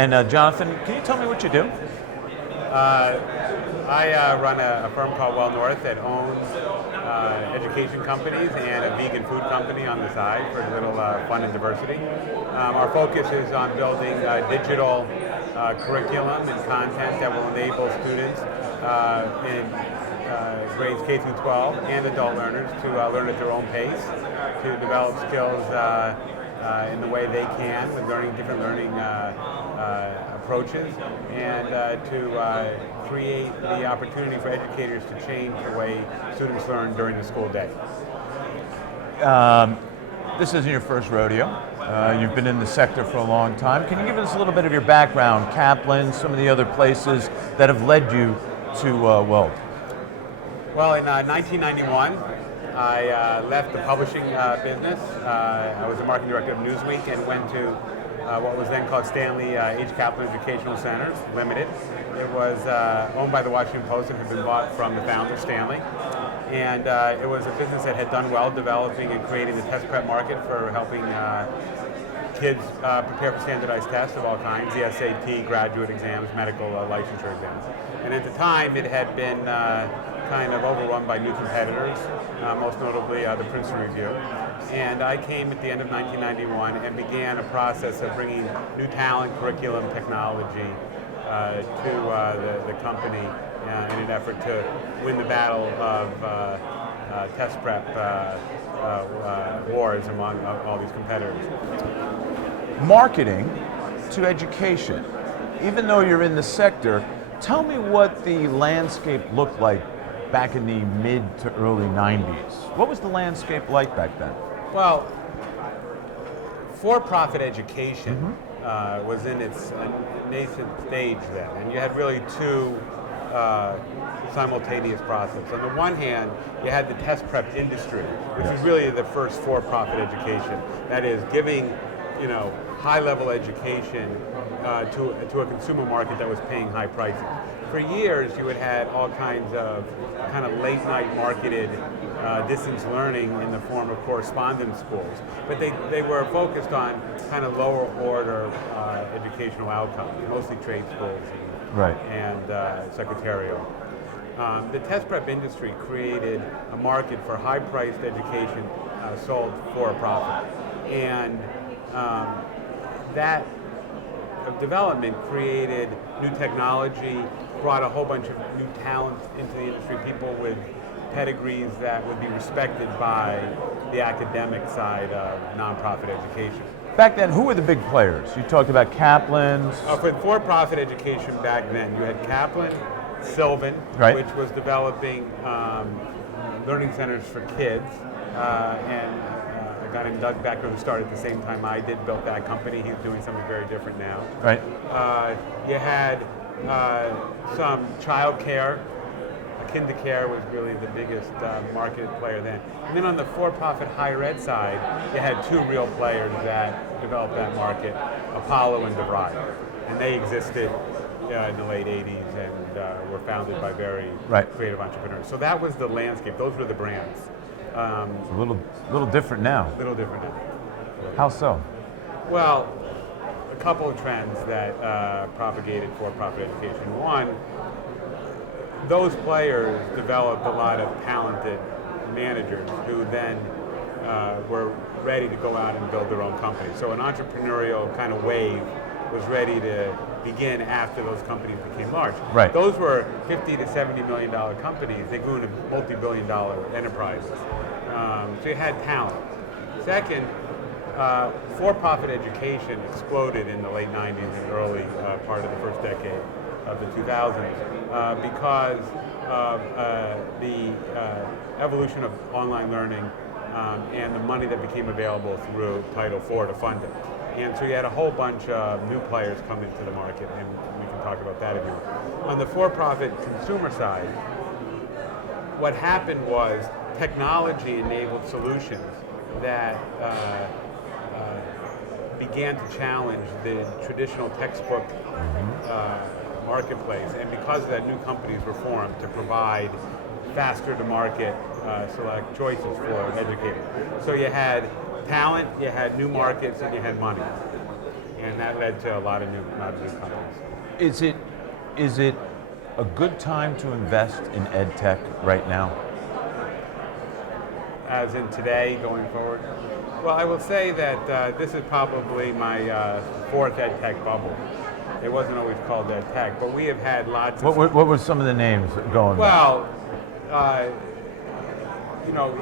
And Jonathan, can you tell me what you do? I run a firm called Well North that owns education companies and a vegan food company on the side for a little fun and diversity. Our focus is on building digital curriculum and content that will enable students in grades K through 12 and adult learners to learn at their own pace, to develop skills in the way they can with different learning approaches, and to create the opportunity for educators to change the way students learn during the school day. This isn't your first rodeo. You've been in the sector for a long time. Can you give us a little bit of your background, Kaplan, some of the other places that have led you to Weld? Well, in 1991, I left the publishing business. I was the marketing director of Newsweek and went to what was then called Stanley H. Kaplan Educational Centers Limited. It was owned by the Washington Post and had been bought from the founder, Stanley. And it was a business that had done well developing and creating the test prep market for helping kids prepare for standardized tests of all kinds, the SAT, graduate exams, medical licensure exams. And at the time, it had been kind of overrun by new competitors, most notably the Princeton Review. And I came at the end of 1991 and began a process of bringing new talent, curriculum, technology to the company in an effort to win the battle of test prep wars among all these competitors. Marketing to education. Even though you're in the sector, tell me what the landscape looked like back in the mid to early 90s. What was the landscape like back then? Well, for-profit education was in its nascent stage then, and you had really two simultaneous processes. On the one hand, you had the test prep industry, which was really the first for-profit education. That is, giving high-level education to a consumer market that was paying high prices. For years, you had all kinds of kind of late-night marketed distance learning in the form of correspondence schools, but they were focused on kind of lower order educational outcomes, mostly trade schools and secretarial. The test prep industry created a market for high-priced education sold for a profit, and that development created new technology, brought a whole bunch of new talent into the industry, people with pedigrees that would be respected by the academic side of nonprofit education. Back then, who were the big players? You talked about Kaplan's. For-profit education back then, you had Kaplan, Sylvan, which was developing learning centers for kids, and a guy named Doug Becker, who started at the same time I did, built that company. He's doing something very different now. You had some child care. KinderCare was really the biggest market player then. And then on the for-profit higher ed side, you had two real players that developed that market, Apollo and DeVry. And they existed in the late 80s and were founded by very creative entrepreneurs. So that was the landscape. Those were the brands. A little different now. A little different now. How so? Well, a couple of trends that propagated for-profit education. One, those players developed a lot of talented managers who then were ready to go out and build their own companies. So an entrepreneurial kind of wave was ready to begin after those companies became large. Those were $50 to $70 million companies. They grew into multi-billion-dollar enterprises. So you had talent. Second, for-profit education exploded in the late 90s and early part of the first decade of the 2000s because of the evolution of online learning and the money that became available through Title IV to fund it. And so you had a whole bunch of new players come into the market, and we can talk about that if you want. On the for-profit consumer side, what happened was technology-enabled solutions that began to challenge the traditional textbook marketplace, and because of that, new companies were formed to provide faster to market select choices for educators. So you had talent, you had new markets, and you had money. and that led to a lot of new companies. Is it a good time to invest in ed tech right now? As in today, going forward? Well, I will say that this is probably my fourth ed tech bubble. It wasn't always called ed tech, but we have had lots of... What were some of the names going back? Well,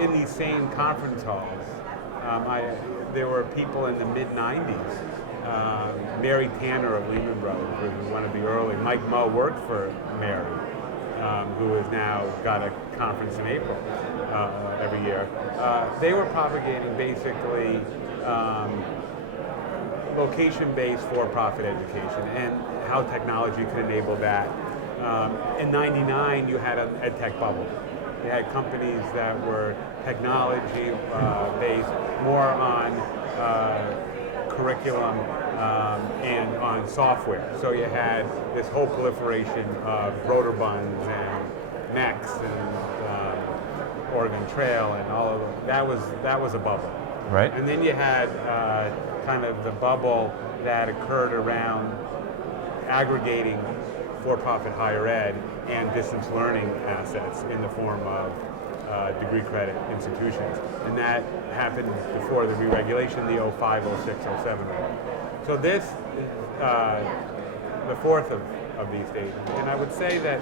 in these same conference halls, there were people in the mid-90s. Mary Tanner of Lehman Brothers was one of the early. Mike Moe worked for Mary, who has now got a conference in April every year. They were propagating basically location-based for-profit education and how technology could enable that. In '99, you had an ed tech bubble. You had companies that were technology-based, more on curriculum and on software. So you had this whole proliferation of rotor buns and Next and Oregon Trail and all of them. That was a bubble. Right. And then you had kind of the bubble that occurred around aggregating for-profit higher ed and distance learning assets in the form of degree credit institutions. And that happened before the re-regulation, the 05, 06, 07. So this is the fourth of these stages. And I would say that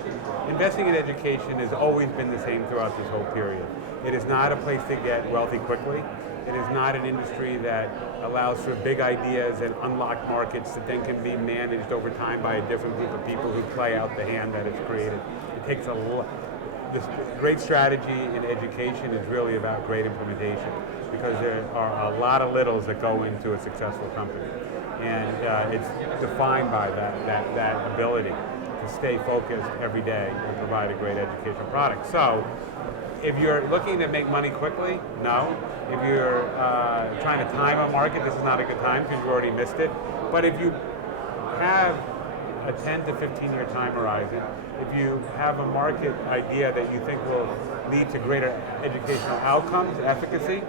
investing in education has always been the same throughout this whole period. It is not a place to get wealthy quickly. It is not an industry that allows for big ideas and unlocked markets that then can be managed over time by a different group of people who play out the hand that it's created. It takes this great strategy in education is really about great implementation, because there are a lot of littles that go into a successful company. And it's defined by that ability to stay focused every day and provide a great educational product. So if you're looking to make money quickly, no. If you're trying to time a market, this is not a good time because you already missed it. But if you have a 10 to 15 year time horizon, if you have a market idea that you think will lead to greater educational outcomes, efficacy,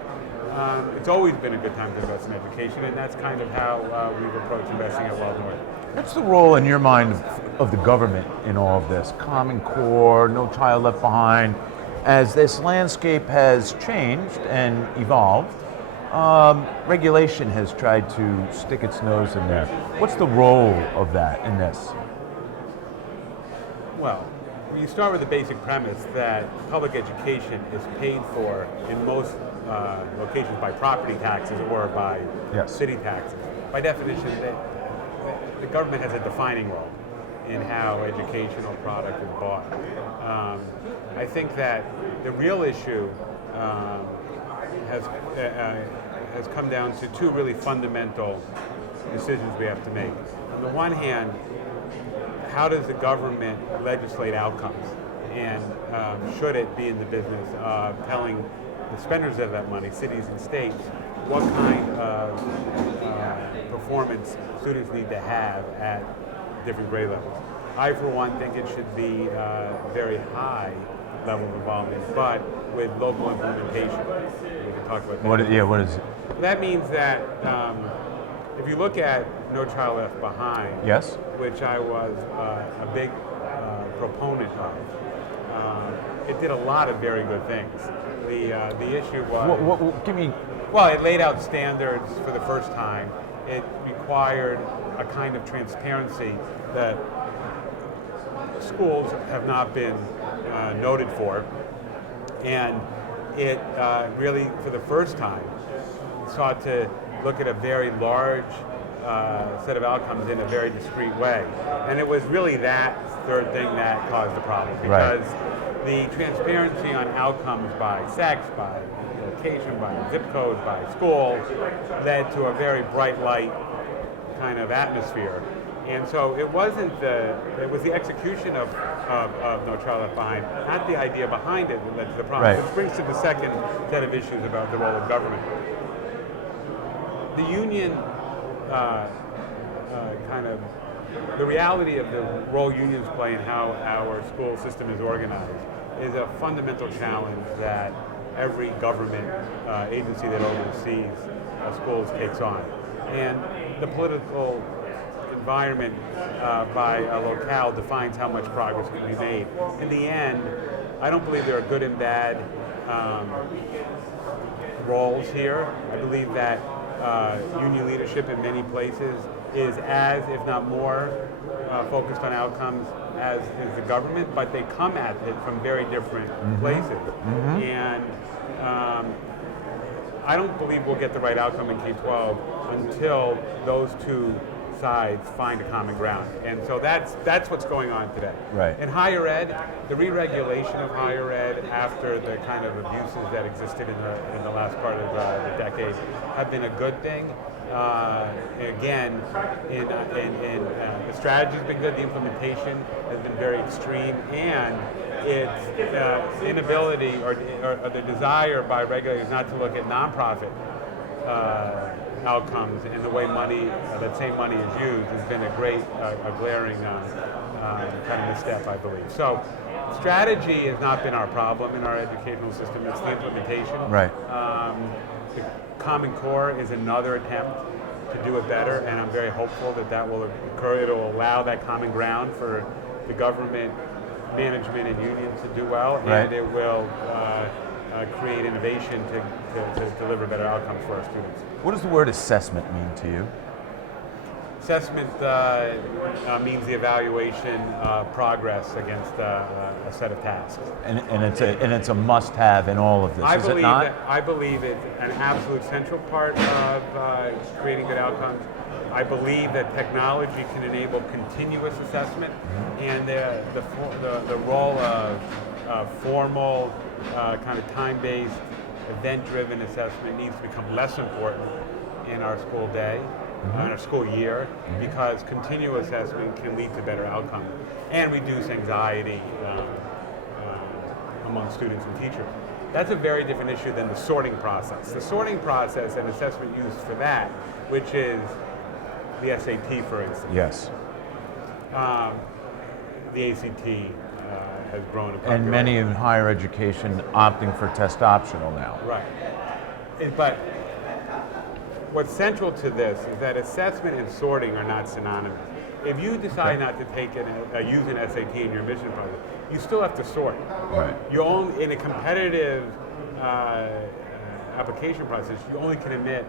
it's always been a good time to invest in education, and that's kind of how we've approached investing at Well North. What's the role in your mind of the government in all of this? Common Core, No Child Left Behind. As this landscape has changed and evolved, regulation has tried to stick its nose in there. What's the role of that in this? Well, you start with the basic premise that public education is paid for in most locations by property taxes or by city taxes. By definition, the government has a defining role in how educational product is bought. I think that the real issue has come down to two really fundamental decisions we have to make. On the one hand, how does the government legislate outcomes? And should it be in the business of telling the spenders of that money, cities and states, what kind of performance students need to have at different grade levels? I, for one, think it should be very high level of involvement, but with local implementation. We can talk about that. What is it? That means that if you look at No Child Left Behind, Yes. which I was a big proponent of, it did a lot of very good things. The issue was... Give me... Well, it laid out standards for the first time. It required a kind of transparency that schools have not been noted for. And it really, for the first time, sought to look at a very large set of outcomes in a very discrete way. And it was really that third thing that caused the problem, because the transparency on outcomes by sex, by location, by zip code, by school, led to a very bright light kind of atmosphere. And so it was the execution of No Child Left Behind, not the idea behind it that led to the problem. Right. Which brings to the second set of issues about the role of government. The union the reality of the role unions play in how our school system is organized is a fundamental challenge that every government agency that oversees schools takes on. And the political environment by a locale defines how much progress can be made. In the end, I don't believe there are good and bad roles here. I believe that union leadership in many places is as, if not more, focused on outcomes as is the government, but they come at it from very different places. And I don't believe we'll get the right outcome in K-12 until those two sides find a common ground. And so that's what's going on today. Right. In higher ed, the re-regulation of higher ed after the kind of abuses that existed in the last part of the decade have been a good thing. Again, the strategy's been good, the implementation has been very extreme, and its inability or the desire by regulators not to look at nonprofit outcomes and the way that same money is used has been a glaring kind of misstep, I believe. So strategy has not been our problem in our educational system, it's the implementation. Right. The Common Core is another attempt to do it better, and I'm very hopeful that will occur. It will allow that common ground for the government, management, and unions to do well, right. And it will create innovation to deliver better outcomes for our students. What does the word assessment mean to you? Assessment means the evaluation of progress against a set of tasks. And it's a must-have in all of this, is it not? I believe it's an absolute central part of creating good outcomes. I believe that technology can enable continuous assessment, and the role of formal, kind of time-based, event-driven assessment needs to become less important in our school day, in our school year, because continuous assessment can lead to better outcomes and reduce anxiety among students and teachers. That's a very different issue than the sorting process. The sorting process and assessment used for that, which is the SAT, for instance. Yes. The ACT has grown in popularity. And many in higher education opting for test optional now. Right. But what's central to this is that assessment and sorting are not synonymous. If you decide not to take use an SAT in your admission process, you still have to sort. Right. In a competitive application process, you only can admit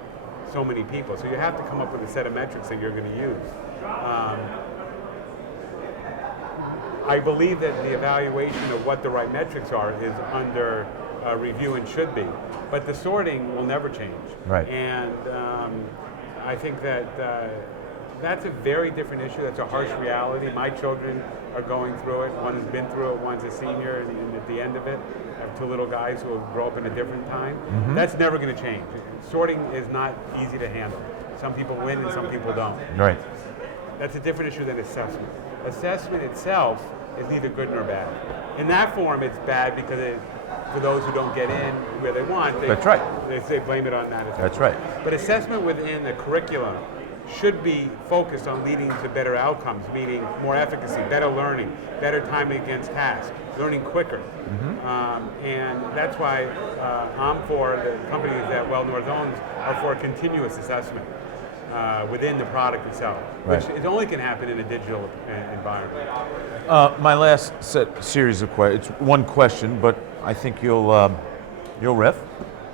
so many people. So you have to come up with a set of metrics that you're going to use. I believe that the evaluation of what the right metrics are is under review and should be, but the sorting will never change. Right. And I think that that's a very different issue. That's a harsh reality. My children are going through it. One has been through it. One's a senior, and at the end of it, I have two little guys who will grow up in a different time. That's never going to change. Sorting is not easy to handle. Some people win and some people don't. Right. That's a different issue than assessment. Assessment itself is neither good nor bad. In that form, it's bad because for those who don't get in where they want, That's right. They blame it on that. That's right. But assessment within the curriculum should be focused on leading to better outcomes, meaning more efficacy, better learning, better time against tasks, learning quicker. And that's why I'm for the companies that Well North owns are for continuous assessment within the product itself, Right. which it only can happen in a digital environment. My last series of questions, it's one question, but I think you'll riff.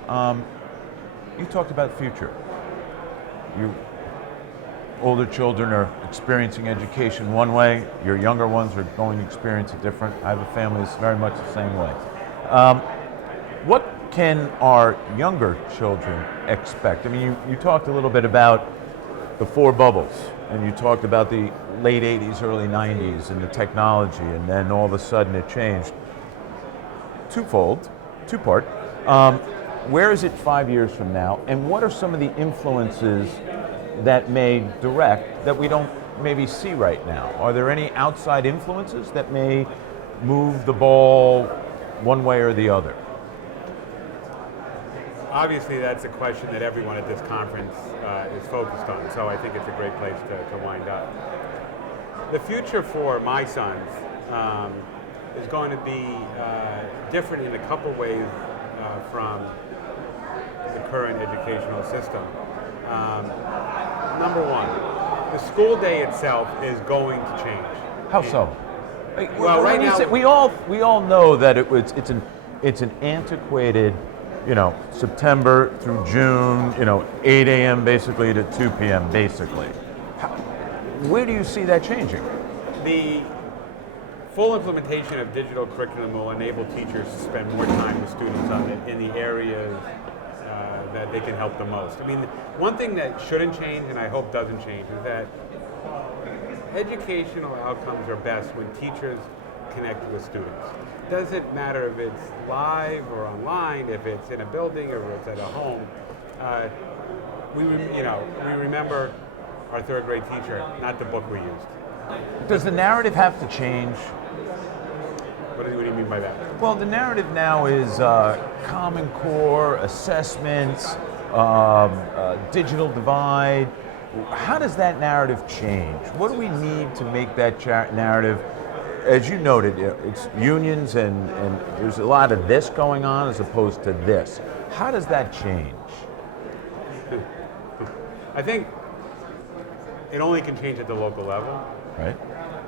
You talked about the future. Older children are experiencing education one way, your younger ones are going to experience it different. I have a family that's very much the same way. What can our younger children expect? I mean, you talked a little bit about the four bubbles, and you talked about the late 80s, early 90s, and the technology, and then all of a sudden it changed. Two-part. Where is it 5 years from now, and what are some of the influences that may direct that we don't maybe see right now? Are there any outside influences that may move the ball one way or the other? Obviously, that's a question that everyone at this conference is focused on, so I think it's a great place to wind up. The future for my sons is going to be different in a couple ways from the current educational system. number one, the school day itself is going to change. How so? Well, right now we all know that it's an antiquated, September through June, 8 a.m. basically to 2 p.m. basically. Where do you see that changing? The full implementation of digital curriculum will enable teachers to spend more time with students in the areas that they can help the most. I mean, one thing that shouldn't change, and I hope doesn't change, is that educational outcomes are best when teachers connect with students. Doesn't matter if it's live or online, if it's in a building or if it's at a home. We remember our third grade teacher, not the book we used. Does the narrative have to change? What do you mean by that? Well, the narrative now is Common Core, assessments, digital divide. How does that narrative change? What do we need to make that narrative? As you noted, it's unions and there's a lot of this going on as opposed to this. How does that change? I think it only can change at the local level. Right.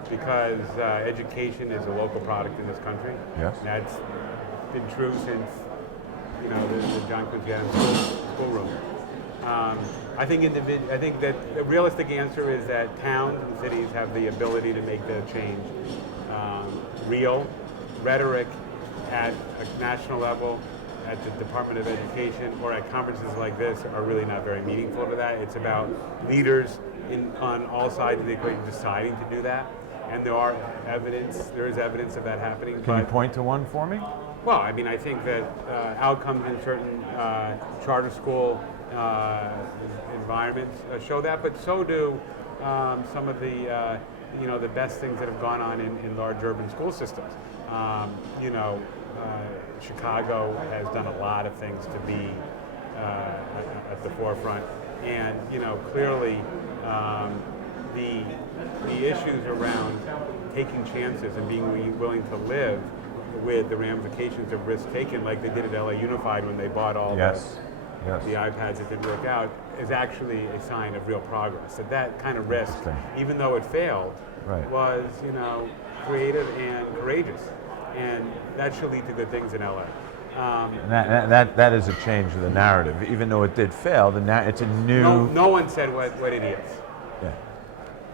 Because education is a local product in this country. Yes. And that's been true since, the John Quincy Adams schoolroom. I think that the realistic answer is that towns and cities have the ability to make the change real. Rhetoric at a national level, at the Department of Education, or at conferences like this are really not very meaningful to that. It's about leaders on all sides of the equation deciding to do that. And there is evidence of that happening. Can you point to one for me? Well, I mean, I think that outcomes in certain charter school environments show that, but so do some of the best things that have gone on in large urban school systems. Chicago has done a lot of things to be at the forefront, and clearly the issues around taking chances and being willing to live with the ramifications of risk taken, like they did at LA Unified when they bought all the iPads that didn't work out, is actually a sign of real progress. That kind of risk, even though it failed, was creative and courageous, and that should lead to good things in LA. That is a change of the narrative. Even though it did fail, it's a new. No one said what idiots. Yeah.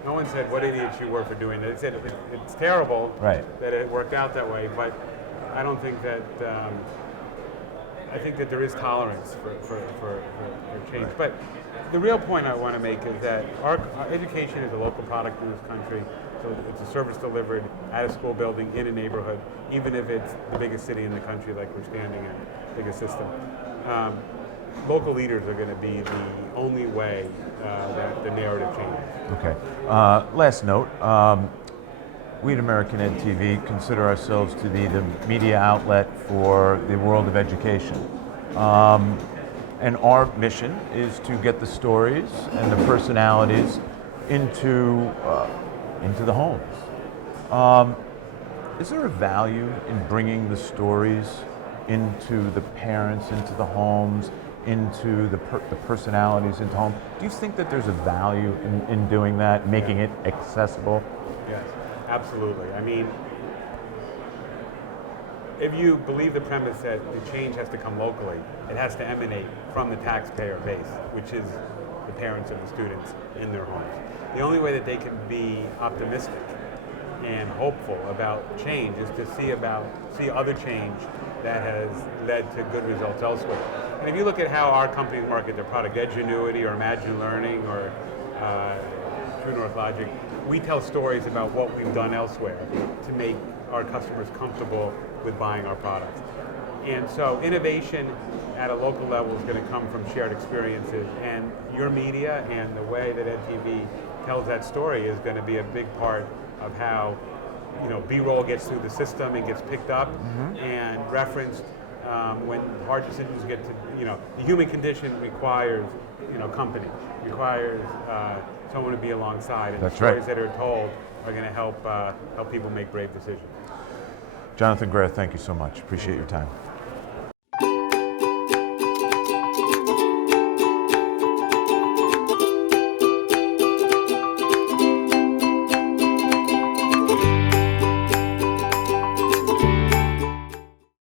No one said what idiots you were for doing it. They said it's terrible that it worked out that way, but I don't think that. I think that there is tolerance for change. Right. But the real point I want to make is that our education is a local product in this country. So it's a service delivered at a school building in a neighborhood, even if it's the biggest city in the country, like we're standing in, biggest system. Local leaders are going to be the only way that the narrative changes. Okay. Last note. We at American Ed TV consider ourselves to be the media outlet for the world of education. And our mission is to get the stories and the personalities into the homes. Is there a value in bringing the stories into the parents, into the homes, into the personalities into home? Do you think that there's a value in doing that, making it accessible? Yes, absolutely. I mean, if you believe the premise that the change has to come locally, it has to emanate from the taxpayer base, which is the parents of the students in their homes. The only way that they can be optimistic and hopeful about change is to see other change that has led to good results elsewhere. And if you look at how our companies market their product, Edgenuity or Imagine Learning or True North Logic, we tell stories about what we've done elsewhere to make our customers comfortable with buying our products. And so innovation at a local level is going to come from shared experiences, and your media and the way that EdTV tells that story is going to be a big part of how B-roll gets through the system and gets picked up and referenced when hard decisions get to, the human condition requires, company, requires someone to be alongside, and That's the stories right. that are told are going to help people make brave decisions. Jonathan Greer, thank you so much. Appreciate your time.